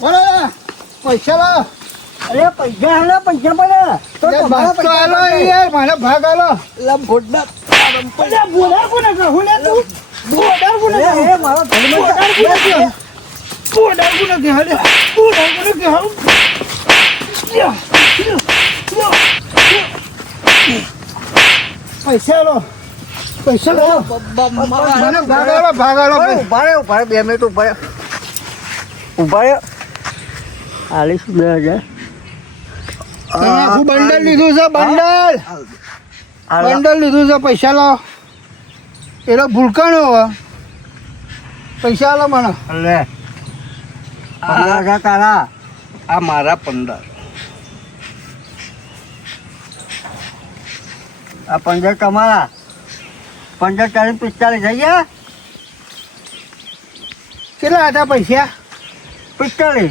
પૈસા લો. અરે પૈસા હાલો પૈસા પડે તો તમારા ભાગ તો પૈસા આલો પડે. યાર, મને ભાગ આલો. અલા બોડા અલ્યા બોડા કોને કહું લે તું બોડા કોને કહું એ મારા ધર્મ બોડા કોને કે હાલે? બોડા કોને કે હાલ? પૈસા લો. પૈસા લો. મને ભાગ આલો, ભાગ આલો. ઉભા રે 2 મિનિટ ઉભા રે આલીસ 2000 તમે આખું બંડલ લીધું છે, બંડલ. બંડલ લીધું છે, પૈસા લાવો. એનો ભૂલકાણો હવે. પૈસા આલો મને. લે તારા આ મારા 15. આ 15 તમારા 15 40 45 થઈ ગયા કેટલા હતા પૈસા? 45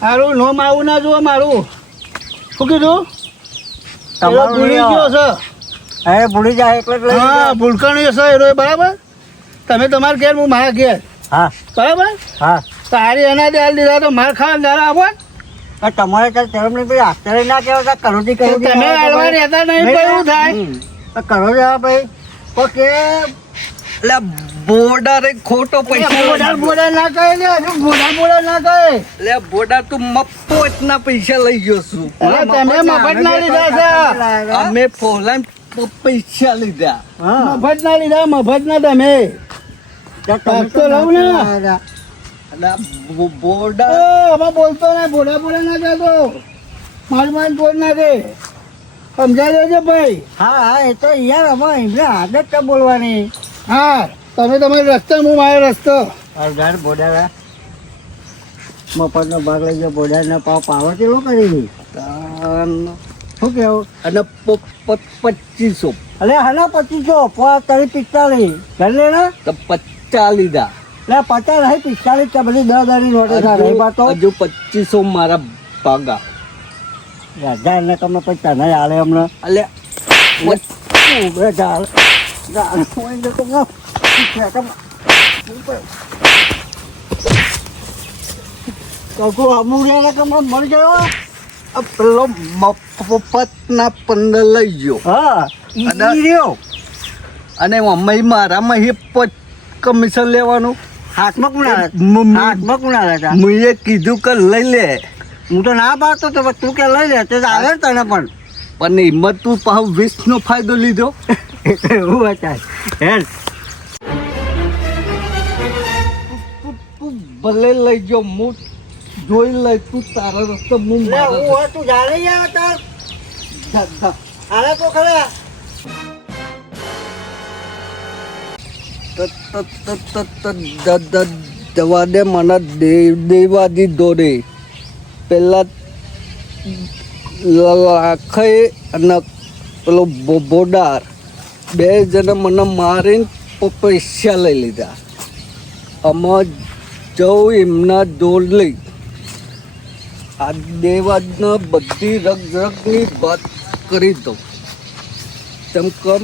સારું નોમ આવું ના જુઓ મારું. શું કીધું? તમારું ભૂલી નહીં ગયો છે. અરે ભૂલી જાય એટલે જ લઈ હા, લીધું. ભૂલકાણું છે એનો, બરાબર. તમે તમારા ઘેર, હું મારા ઘેર, હા બરાબર. હા તારી એના દે દીધા તો માર ખાવા દાડા આપો. આ તમારે ત્યાં ધર્મ નહીં ભાઈ આશ્ચર્ય ના કહેવાય કરોડી કરોડી તમે હાલવા રહેતા નહીં તો એવું થાય. કરો જવા ભાઈ ઓકે એટલે બોર્ડર ખોટો પૈસા બોડા બોડા ના કહે ને, હજુ બોડા ના કહે. એટલે બોર્ડર તું મફતના પૈસા લઈ ગયો છું. અરે તમે મફત ના લીધા છે. અમે ફોલાન પૈસા લીધા. હા મફત ના લીધા, મફત ના તમે. ભાગ તો લઉં ને. એટલે બોર્ડર અમે બોલતો નહીં, બોડા બોડા ના કહેતો. માર બોલ ના દે. સમજાય દેજો ભાઈ. હા હા એ તો યાર અમે એમને આદત છે બોલવાની હા, તમે તમારો રસ્તો, હું મારો રસ્તો. અરગાર બોડારા મફતનો ભાગ લઈ ગયો બોડાના પાવર કેટલો કરી શું કેવું અને 2500 અલે હાના 2500 તારી 45 ઘર લેના તો 50 લીધા. લે 50 રહી 45 ત્યાં બધી 10 નોટો રહી પાતો હજુ 2500 મારા ભાગા. 1000 ને તમે 50 નહીં હાલે હમણાં એટલે ઉભરે ચાલ કકુ અમુક કમરા મળી ગયો આ પેલો મફતના 15 લઈ ગયો. હા અને- ઈ રહ્યો અને મમ્મી મારામાં કમિશન લેવાનું. હાથમાં કુણા હાથમાં કુણા હતા મેં કીધું કે લઈ લે, હું તો ના પાડતો તો તું કે લઈ લે તે આવે ને તને પણ પણ એમાં તું પાછો 20 નો ફાયદો લીધો. એવું હતા હેડ તું ભલે લઈ ગયો, હું જોઈ લઈ, તું તારા રસ્તે હું મારા રસ્તે. તું જાણે યાર આલે તો ખરા દવા દે મને દેવા દીધો રે. પેલા લાખે અને પેલો બોડાર 2 જણા મને મારીને પૈસા લઈ લીધા. આમાં જવું એમના દોડ લઈ આ દેવાના બધી રગની વાત કરી દઉં. તેમ કે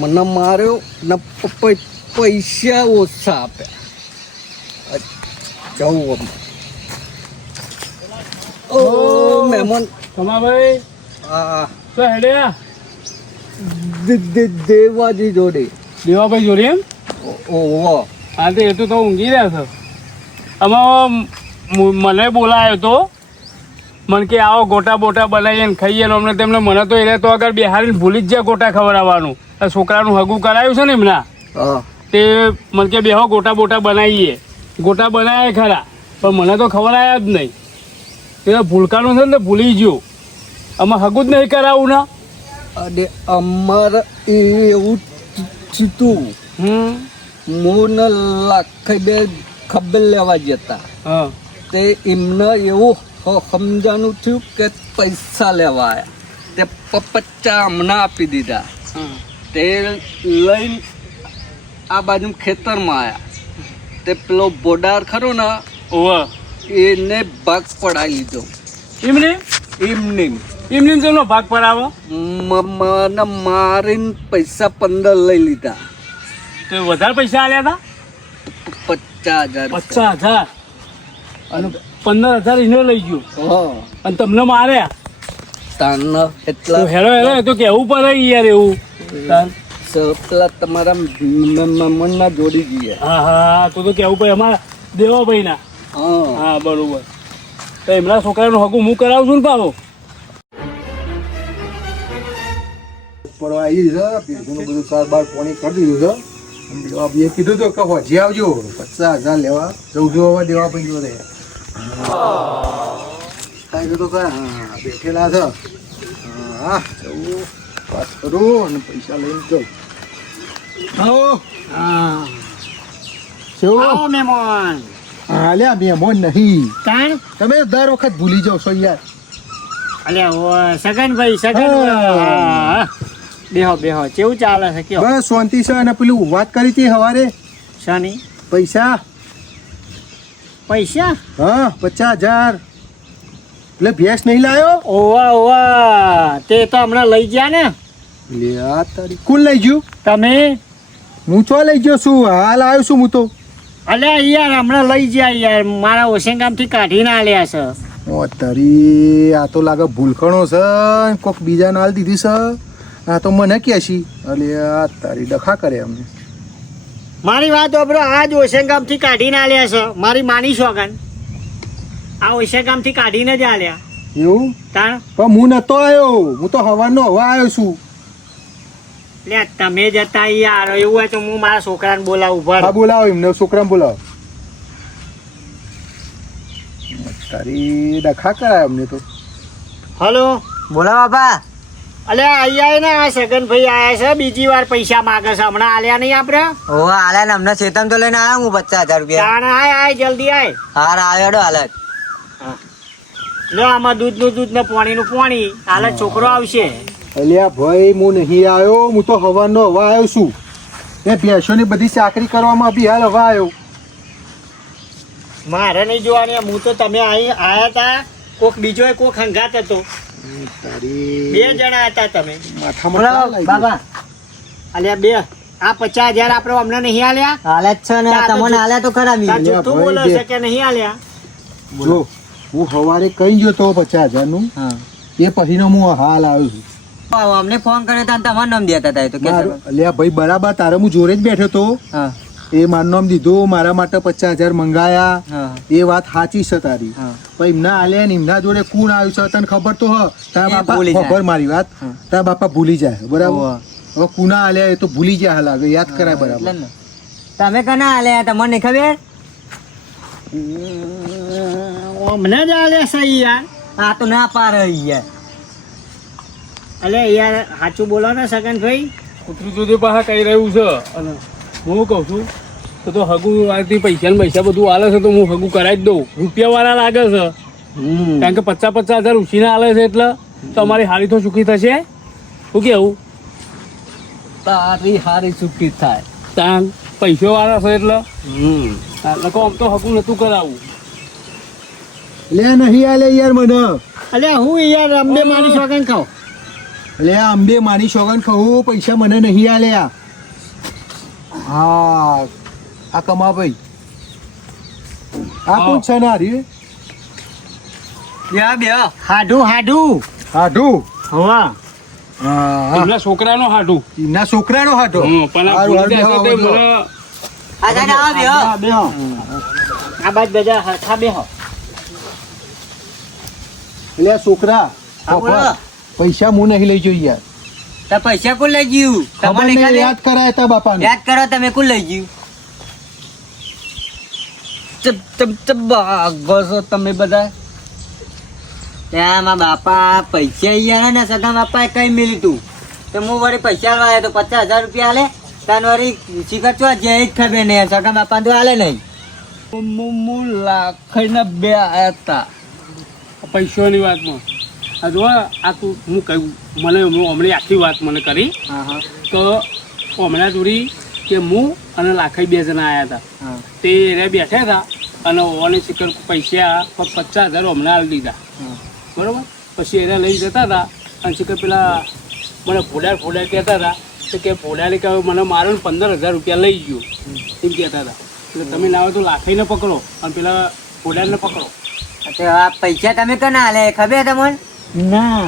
મને માર્યો ને પૈસા ઓછા આપ્યા. જવું ઓ મહેમાન કમાભાઈ આ તો હેડ્યા દેવાજી જોડે. દેવાભાઈ જોડે એમ? ઓહો હા તો એ તો ઊંઘી રહ્યા છો. આમાં મને બોલાયો તો, મને કે આવો ગોટા બોટા બનાવીએ ને ખાઈએ ને અમને તેમને મને તો એને તો આગળ બેહારીને ભૂલી જ જાય ગોટા ખવડાવવાનું. આ છોકરાનું હગું કરાયું છે ને એમના, હા તે મને કે બેહો ગોટા બોટા બનાવીએ. ગોટા બનાવ્યા ખરા પણ મને તો ખવડાયા જ નહીં. તે ભૂલકાનું છે ને તો ભૂલી ગયો. આમાં હગું જ નહીં કરાવું ને. અને અમારે એવું ચીતું હું ને લાખ 2 ખબર લેવા જતા હા તે એમને એવું સમજાનું થયું કે પૈસા લેવા આવ્યા. તે 50 હમણાં આપી દીધા. તે લઈને આ બાજુ ખેતરમાં આવ્યા. તે પેલો બોડાર ખરો ને ઓવા એને ભાગ પડાવી લીધો. એમને એમને એમને તેમનો ભાગ પડાવો મને મારીને પૈસા 15 લઈ લીધા. તો વધારે પૈસા આલ્યા હતા 50,000. 50,000. અને 15,000 એને લઈ ગયો હા અને તમને માર્યા તાન તો એટલા હેલો હેલો એ તો કેવું પડે યાર એવું તાન. પેલા તમારા મનમાં જોડી ગઈ હા હા તો કેવું પડે અમારા દેવાભાઈ ના. હા હા બરોબર તો એમના છોકરાનું હગું હું કરાવું છું ને પાછો. પડવા આવી છે ભેગું બધું કારબાર પાણી કરી દીધું છે અને દેવા ભાઈએ કીધું તો કે હોજી આવજો 50,000 લેવા જવું જોવા દેવા ભાઈ જોડે કાંઈ કીધું કે હા બેઠેલા છે હા જવું વાત કરું અને પૈસા લઈને જાઉં. આવો હા શું આવો મહેમાન હા લ્યા મહેમાન નહીં કાણ તમે દર વખત ભૂલી જાવ છો યાર. અલ્યા ઓ સગનભાઈ સગન બેહો બેહો કેવું ચાલે છે કયો બસ શાંતિ છે અને પેલું વાત કરી હતી સવારે શાની પૈસા પૈસા હા 50,000 એટલે ભેંસ નહીં લાયો ઓવા ઓવા તે તો હમણાં લઈ ગયા ને લે આ તારી કોણ લઈ ગયું તમે હું ચો લઈ ગયો છું હાલ આવ્યો છું હું તો અલ્યા યાર હમણાં લઈ ગયા યાર મારા ઓશેંગામથી કાઢીને આલ્યા છે ઓ તારી આ તો લાગે ભૂલખણો છે કોક બીજા નાલ દીધી છે આ તો મને કે છી અલે આ તારી ડખા કરે અમને મારી વાત ઓબરો આ જ ઓશેંગામથી કાઢીને આલ્યા છે મારી માની સોગન આ ઓશેંગામથી કાઢીને જ આલ્યા એવું તાણ પણ હું નતો આવ્યો હું તો હવાનો હવા આવ્યો છું લે તમે જતા યાર એવું હોય તો હું મારા છોકરાને બોલાવું હા ભર બોલાવો એમને છોકરાને બોલાવો તારી ડખા કરાય અમને તો હલો બોલો બાપા. અલે અહીંયા ને આ સગનભાઈ આયા છે બીજી વાર પૈસા માગે છે હમણાં આલ્યા નહીં આપણે ઓ હાલે ને અમને ચેતન તો લઈને આવ્યો હું 50,000 રૂપિયા. તાણ આય જલ્દી આય હાર આવ્યો હાલત. લો આમાં દૂધ ને પાણીનું પાણી હાલે છોકરો આવશે અલ્યા ભાઈ હું નહીં આવ્યો હું તો હવાનો હવા આવ્યો છું એ ભેંસોની બધી ચાકરી કરવામાં બી હાલ હવા આવ્યો મારે નહીં જોવાની હું તો તમે અહીં આયા તા કોક બીજો કોક હંગાત હતો તારી 2 જણા હતા તમે માથામાં બોલો તાળ લાગી ગઈ. બાપા. અલ્યા 2 આ 50,000 આપણે અમને નહીં આલ્યા હાલે જ છે ને તમને હાલે તો ખરા તા મી. જૂઠું ભાઈ, બોલે બે. છે કે નહીં આલ્યા જો હું સવારે કહી ગયો તો 50,000 નું હા એ પછીનો હું હાલ આવ્યો છું અમને ફોન કર્યો તો તમારું નામ દેતા હતા એ તો કે મારું- અલ્યા ભાઈ બરાબર તારે હું જોડે જ બેઠો તો હા એ મારું નામ દીધું મારા માટે 50,000 મંગાયા હા એ વાત સાચી છે તારી હા પણ એમના આલ્યા ને એમના જોડે કોણ આવ્યું છે તને ખબર તો હ તારા એ બાપા ભૂલી જાય. ખબર મારી વાત હા. તારા બાપા ભૂલી જાય બરાબર ઓવા. હવે કુના આલ્યા એ તો ભૂલી જાય લાગે યાદ કરાય એટલે બરાબર ને. તમે કના હાલે તમને નહીં ખબર અમને જ આલ્યા છે યાર આ તો ના પાર યાર. અલે યાર સાચું બોલો ને સગનભાઈ કૂતરું સુધી પાછા કહી રહ્યું છે અને હું કહું છું તો હગું આથી પૈસા ને પૈસા બધું આલે છે તો હું હગું કરાવી જ દઉં રૂપિયાવાળા લાગે છે કારણ કે 50,000 ઉછીને આલે છે એટલે તમારી હારી તો સુખી થશે શું કેવું તારી હારી ચૂકી થાય તાન પૈસો વાળા છે એટલે નકો આમ તો હગું નતું કરાવવું લે નહીં આલે યાર મને અલે હું યાર અમને મારી સોગન ખાવ લે આ અંબે મારી સોગન કહું પૈસા મને નહીં આલ્યા હા આ કમા ભાઈ આ કોણ છે ને હારી બે બે હાડું હાડું હવા હા એમના છોકરાનો હાટું એમના છોકરાનો હાટો પણ આ હારું, ભૂલી હારું, જાય છે તે હારું, મને આ સાઈડ આવો બે બેહો આ બાદ બધા હરખા બેહો એટલે આ છોકરા હા, બોલો. પૈસા હું નહીં લઈ જઈ યાર તો પૈસા કોણ લઈ ગયું ખબર તમને નહીં, ખબર યાદ કરાય તા બાપાને યાદ કરો તમે કોણ લઈ ગયું ભાગો છો તમે બધા ત્યાં મારા બાપા પૈસા અહીંયા ને સગા બાપાએ કઈ મિલી તું તો હું વળી પૈસા લાવ્યા તો 50,000 રૂપિયા હાલે તાન વળી શીખર છો જે જ ખબર નહીં સગા બાપા તો હાલે નહીં લાખના 2 આયા તા પૈસાની વાતમાં આ જો આ તું હું કહ્યું મને હમણાં આખી વાત મને કરી હા હા તો હમણાં જોડી કે હું અને લાખાઈ 2 જણા આવ્યા હતા હા તે એને બેઠા હતા અને ઓને શિખર પૈસા 50,000 હમણાં આલી દીધા હા. બરોબર પછી એને લઈ જતા હતા અને શિખર પેલા મને ફોડા કહેતા હતા તો કે ફોડાને કહ્યું મને મારો ને 15,000 રૂપિયા લઈ ગયો એમ કહેતા હતા એટલે તમે ના હોય તો લાખાઈને પકડો અને પેલા ફોડાને પકડો. તો આ પૈસા તમે કના આલે ખબર તમને? ના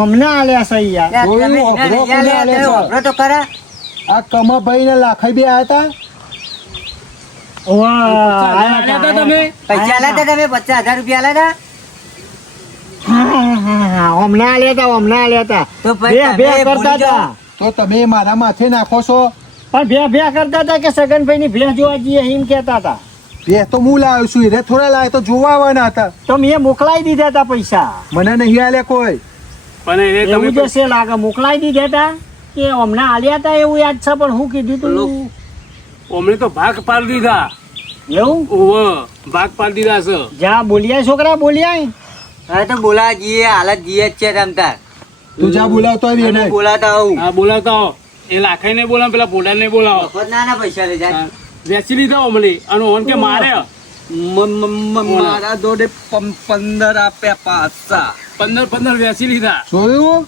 અમને આલ્યા છે યાર. યાર, જોયું, તમે અઘરો એને કોને આલે આલે છે? અઘરો તો ખરા. આ કમાભાઈ ને લાખાઈ બે આયા હતા. આલ્યા હતા તમે? પૈસા આલ્યા હતા તમે? 50,000 રૂપિયા આલ્યા હતા? અમને આલ્યા હતા, અમને આલ્યા હતા. તો બે ભાઈ બે તમે કરતા ભૂલી જાઓ. હતા. તો તમે મારા માથે નાખો છો. પણ બે કરતા હતા કે સગનભાઈ ની ભેંસ જોવા જઈએ એમ કેતા હતા. બે તો હું લાવ્યો છું, એને થોડા લાવ્યો તો જોવા આવવાના હતા. તો મેં મોકલાઈ દીધા હતા પૈસા. મને નહીં આલ્યા કોઈ. પણ એને એવું તમે જશે લાગે મોકલાઈ દીધા હતા કે અમને આલ્યા હતા એવું યાદ છે, પણ હું કીધું તું અમને તો ભાગ પાડી દીધા. એવું ઓવે, ભાગ પાડી દીધા છે. જ્યાં બોલ્યા છોકરા બોલ્યા. હવે તો બોલાવા જઈએ, હાલત જઈએ જ છે તમતાર. તું જા બોલાવતો આવી અને એને. બોલાતા આવું. હા, બોલાવતા હો. એ લાખાઈ ને બોલાવો, પેલા ફોડાને બોલાવો. મફતના પૈસા લઈ જાય. વેચી લીધા અમને અને ઓન કે મારે મારા જોડે 15 આપ્યા પાછા. 15 વેચી લીધા. જોયું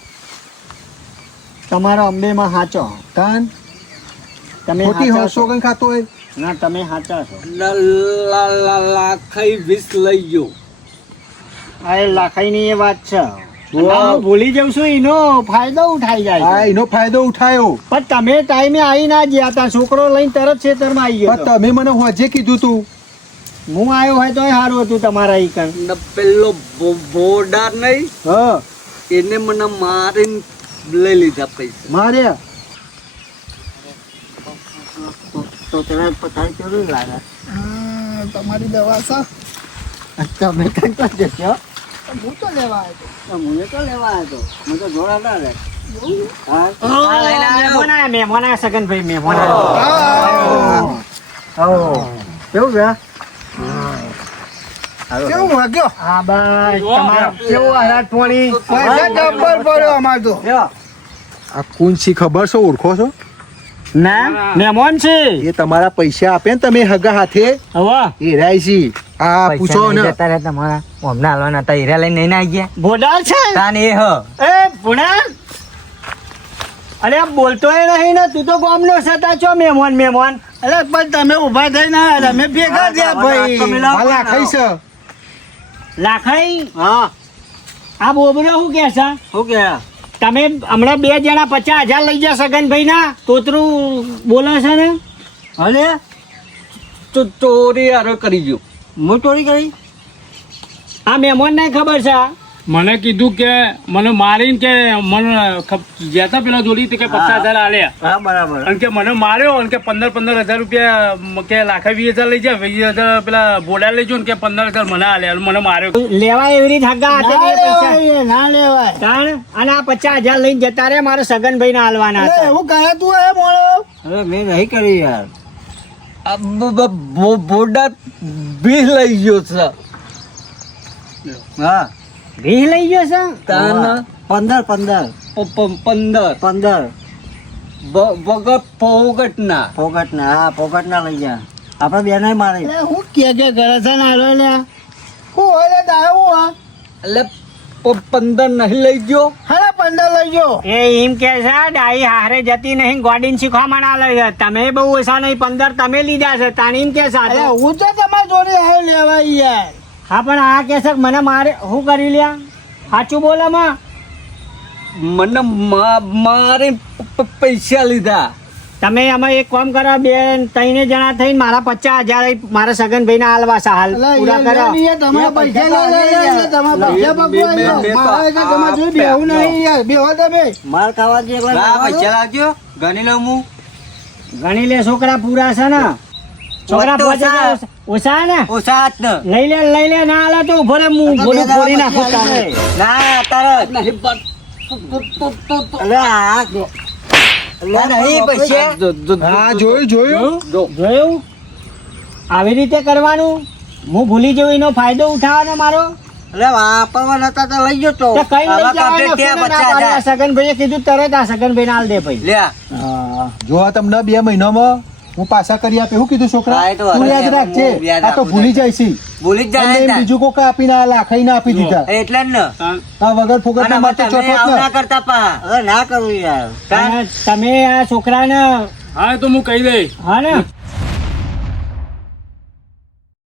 તમારો અંબેમાં હાચો. કાન તમે ખોટી હાચા છો. હસો કઈ ખાતો હોય. ના તમે હાચા છો. લાખાઈ 20 લઈ ગયો. આ એ લાખાઈની એ વાત છે. વાહ. ના, હું ભૂલી જાઉં છું એનો ફાયદો ઉઠાઈ જાય હા, છે. એનો ફાયદો ઉઠાયો. પણ તમે ટાઈમે આવી ના ગયા હતા, છોકરો લઈને તરત ખેતરમાં આવી ગયો પણ હતો. તમે મને હોજે કીધું તું. હું આવ્યો હોય તો સારું હતું તમારા ઈ કણ. ને પેલો બોડા નહીં, હા એને મને મારીને લઈ લીધા પૈસા. મારે તો તને પતાવી કેવું લાગે? તમારી દવા છે. તમે કઈ તો જશો? હું તો લેવા આવ્યો. મને તો લેવા આવ્યો. મને તો જોડા ના રે. મહેમાન આયા, મહેમાન આયા, સગનભાઈ મહેમાન આયા. કેવું છે? કેવું વાગ્યો? હા બસ તમારા કેવું હરાટ પોણી? પૈસા ડબલ પડ્યો અમાર તો. આ કોણ છે ખબર છે? ઓળખો છો? ના મહેમાન છે. એ તમારા પૈસા આપે ને તમે હગા હાથે હવે એ રાય છે. આ પૂછો ને. જતા રહેતા મારા હમણાં હાલવાના હતા, હીરા લઈને નહીં આવી ગયા. ભોડાર છે. તાન એ હ. એ ભોડા, અરે આ બોલતો એ નહીં ને, તું તો ગામનો છતાં છો મહેમાન. અરે પણ તમે ઊભા થઈને અમે ભેગા થયા ભાઈ. આ લાખાઈ છે. લાખાઈ હા આ બોબડો શું કે છે? શું કે? તમે હમણાં 2 જણા 50,000 લઈ ગયા સગનભાઈ ના તોતરું બોલે છે ને? હલે તો ચોરી હારો કરી ગયો. હું ચોરી કરી? આ મહેમાન ને ખબર છે. મને કીધું કે મને મારીને કે મને જતા પેલા જોડી કે 50,000 આલ્યા હા બરાબર. અને કે મને માર્યો અને કે 15,000 રૂપિયા કે લાખા 20,000 લઈ જાય, 20,000 પેલા બોડા લઈ જાઓ ને કે 15,000 મને આલ્યા અને મને માર્યો. લેવાય એવી રીતે હગા હાથે બે પૈસા ના લેવાય. તાણ અને આ 50,000 લઈને જતા રે મારે સગનભાઈ ના હાલવાના હતા. એવું કહે તું એ મોળો. અરે મેં નહીં કરી યાર. આ બોડા 20 લઈ ગયો છે. હા 20 લઈ ગયો છે. તાન 15 15 વગર પોગટના. પોગટ ના લઈ ગયા. આપડે બેન મારી. હું કે ઘરે છે ને હાલો લે. હું હોય લે દાવું હા. એટલે 15 નહીં લઈ ગયો. હા 15 લઈ ગયો. એ એમ કે છે ડાઈ હારે જતી નહીં, ગોડીન શીખવા મના લઈ ગયા. તમે બહુ ઓછા નહીં, 15 તમે લીધા છે. તાણ એમ કે છે. હું તો તમારી જોડે આવ્યો લેવા યાર. હા પણ આ કે છે મને મારે શું કરી લ્યા? સાચું બોલે માં. મને મારે પૈસા લીધા. તમે આમાં એક કામ કરો, 2-3 જણા થઈને મારા 50,000 મારા સગનભાઈ ના હાલવા છે. હાલ પૂરા કરો. તમારા પૈસા માર ખાવા દે એકલા. પૈસા લાવજો. ગણી લઉં હું. ગણી લે છોકરા પૂરા છે ને. છોકરા ઓછા. પહોંચે ઓછા ને. ઓછા હાથ ને. લઈ લે ના હાલે તો ઉભો રે, હું બોલું ફોડી નાખું તારે. ના તરત. નહીં પણ અરે આ નહીં પૈસા. હા જોયું જોયું? આવી રીતે કરવાનું. હું ભૂલી જઉં એનો ફાયદો ઉઠાવવાનો મારો. અરે વાપરવા નતા તો લઈ ગયો તો. તો કઈ લઈ આવા જવાય ને, complete કોને થયા ના પાડ્યા? 50,000. સગનભાઈએ કીધું તરત આ સગનભાઈ ના હાલ દે ભાઈ. લ્યા. જો આ તમને 2 મહિનામાં હું પાછા કરી આપે. શું કીધું છોકરા? હા, એ તો તું યાદ હું રાખજે. યાદ આ તો રાખું ભૂલી જાય છે. ભૂલી જ અને જાય એમ ને. બીજું કોક આપીને આ લાખાઈ ના આપી દીધા. એટલે જ ને. આ વગર ફોગટ અને માટે તમે ચોથો આવું જ ના ને. કરતા પા. હવે ના કરું યાર. અને તમે આ છોકરાને હા તો હું કહી દઈશ. હા ને